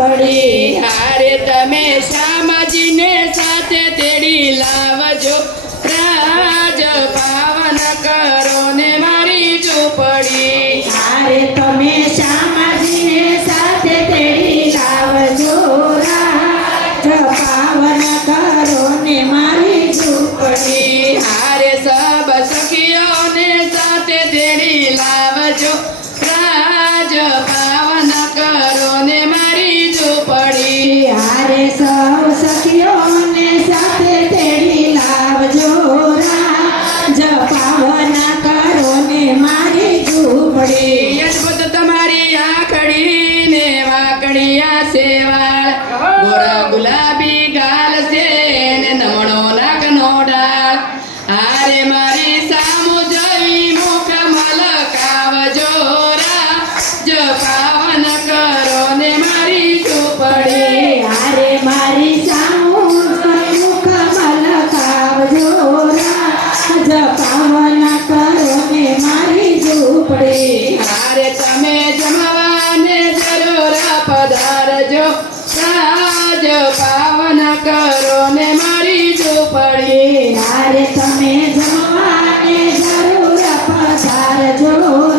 ઝૂંપડી હારે તમે શ્યામજીને સાથે તેડી લાવજો રાજ પાવન કરો ને મારી ઝૂંપડી હારે તમે શ્યામજીને સાથે તેડી લાવજો રાજ પાવન કરો ને મારી ઝૂંપડી હારે સબ સખીઓને સાથે તેડી લાવજો રાજ પાવન કરો ને મારી ઝૂંપડી હારે સૌ સખીઓને સાથે તેડી લાવજો રાજ પાવન કરો ને મારી ઝૂંપડી અદભુત તમારી આંખડી ને વાકડિયા સેવાળ ગોરા ગુલાબી ગાલ છે ને નમણો નાકનો ડાળ હારે મારી સામુ જોઈ મુખ મલકાવજો રાજ પાવન કરો ને મારી ઝૂંપડી હારે મારી સામુ મુખ મલકાવજો રાજ પાવન કરો ને મારી ઝૂંપડી હારે તમે જમવાને જરૂર પધારજો રાજ પાવન કરો ને મારી ઝૂંપડી હારે તમે જમવાને જરૂર પધારજો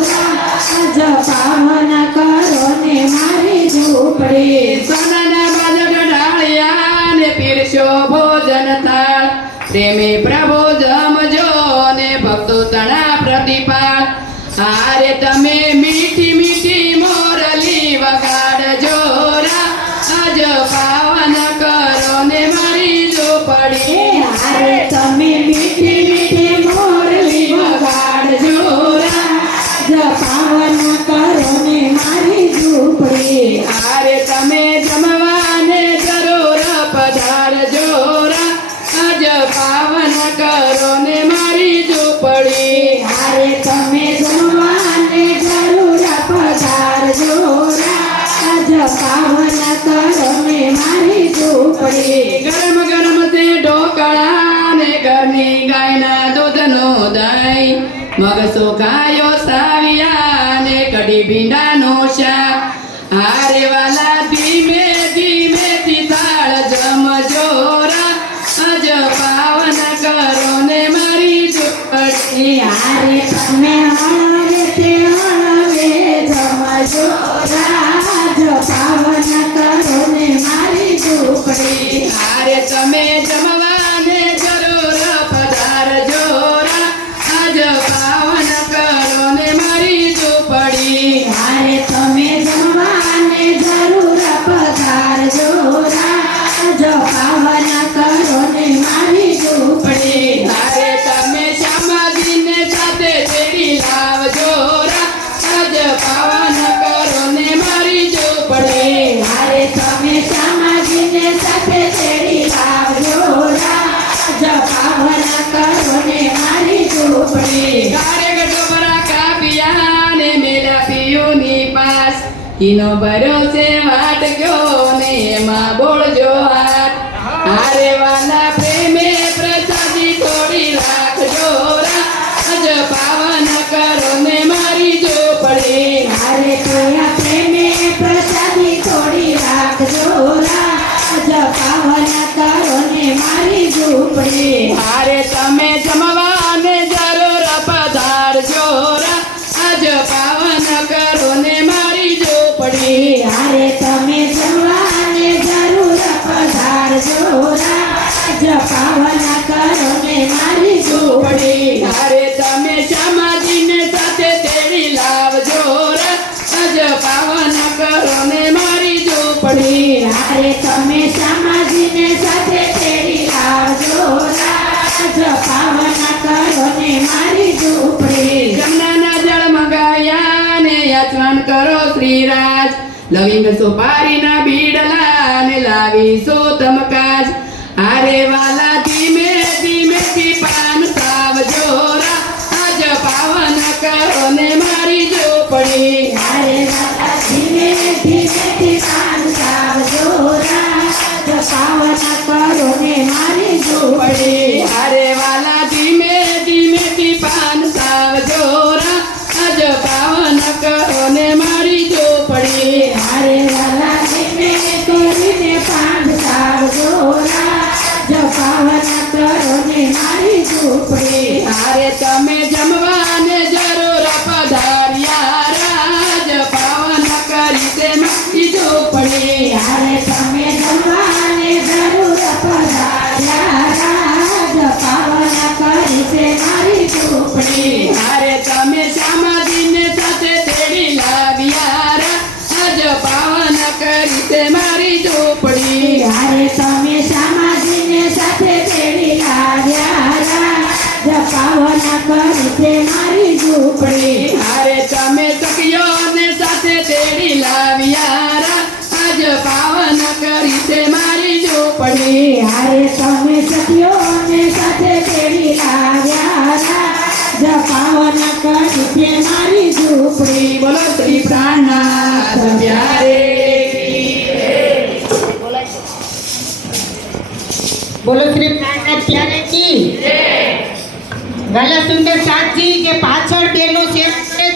રાજ પાવન કરો ને મારી ઝૂંપડી સોનાના બાજટ ઢાળિયા ને પીરશો ભોજન થાળ પ્રેમી પ્રભુ જમજો ને ભક્તો તણા પ્રતિપાળ હારે તમે મીઠી મીઠી મોરલી વગાડજો રાજ પાવન કરો ને મારી ઝૂંપડી હારે તમે મીઠી મીઠી મોરલી વગાડજો રાજ પાવન કરો ને મારી ઝૂંપડી હારે તમે જમવાને જરૂર પધારજો રાજ પાવન કરો ને મારી ઝૂંપડી હારે તમે જમવાને જરૂર પધારજો રાજ પાવન કરો ને મારી ઝૂંપડી ગરમ ગરમ છે ઢોકળા ને ઘરની ગાયના દૂધનો દહીં મગ સુકાયો સાવિયા ને કઢી ભીંડાનો શાક હારે વાલા ધીમે ધીમેથી થાળ જમજો રાજ પાવન કરો ને મારી ઝૂંપડી હારે તમે હળવે તે હળવે જમજો રાજ પાવન કરો ને મારી ઝૂંપડી હારે તમે જમવાને જરૂર પધારજો રાજ પાવન કરો ને મારી ઝૂંપડી હારે તમે જમવાને જરૂર પધારજો રાજ પાવન કરો ને મારી ઝૂંપડી હારે તમે શ્યામજીને સાથે તેડી લાવજો રાજ પાવન કરો ને મારી ઝૂંપડી હારે તમે શ્યામજીને સાથે તેડી લાવજો રાજ પાવન કરો ને મારી ઝૂંપડી ગારે ગઢોબરા કાપિયા ને મેલા પિયુની પાસ કિનો ભર્યો છે વાટ ગયો ને એમાં બોળજો હાથ હારે વાલા પ્રેમે પ્રસાદી થોડી રાખજો રાજ પાવન કરો ને મારી ઝૂંપડી હારે તોયા પ્રેમે પ્રસાદી થોડી રાખજો રાજ પાવન કરો ને મારી ઝૂંપડી હારે તમે જમવાને જરૂર પધારજો રાજ પાવન કરો ને મારી ઝૂંપડી હારે તમે જમવાને જરૂર પધારજો રાજ પાવન કરો ને મારી ઝૂંપડી હારે તમે શ્યામજીને સાથે તેડી લાવજો રાજ પાવન કરો ને મારી ઝૂંપડી હારે તમે શ્યામજીને સાથે તેડી લાવજો રાજ પાવન કરો ને મારી ઝૂંપડી જમનાના જળ મંગાયા ને યાચવાન કરો શ્રીરાજ લવિંગ સુપારીના બીડલા ને લાવીશું તમકાજ હારે વાલા ધીમે ધીમેથી પાન સાવજો રાજ પાવન કરો ને મારી ઝૂંપડી હારે વાલા ધીમે ધીમેથી પાન સાવજો રાજ પાવન કરો ને મારી ઝૂંપડી હારે વાલા ધીમે ધીમેથી પાન સાવજો રાજ પાવન કરો ને મારી ઝૂંપડી હારે વાલા ધીમે લાવ્યા આજ પાવન કરી છે મારી ઝૂંપડી. હારે તમે સખીઓને સાથે તેડી લાવ્યા રાજ પાવન કરી છે મારી ઝૂંપડી. બોલો શ્રી પ્રાણનાથ પ્યારે बोलो श्री प्राणनाथ प्यारे की वाला सुंदर साथ जी के पाछળ બેનો છે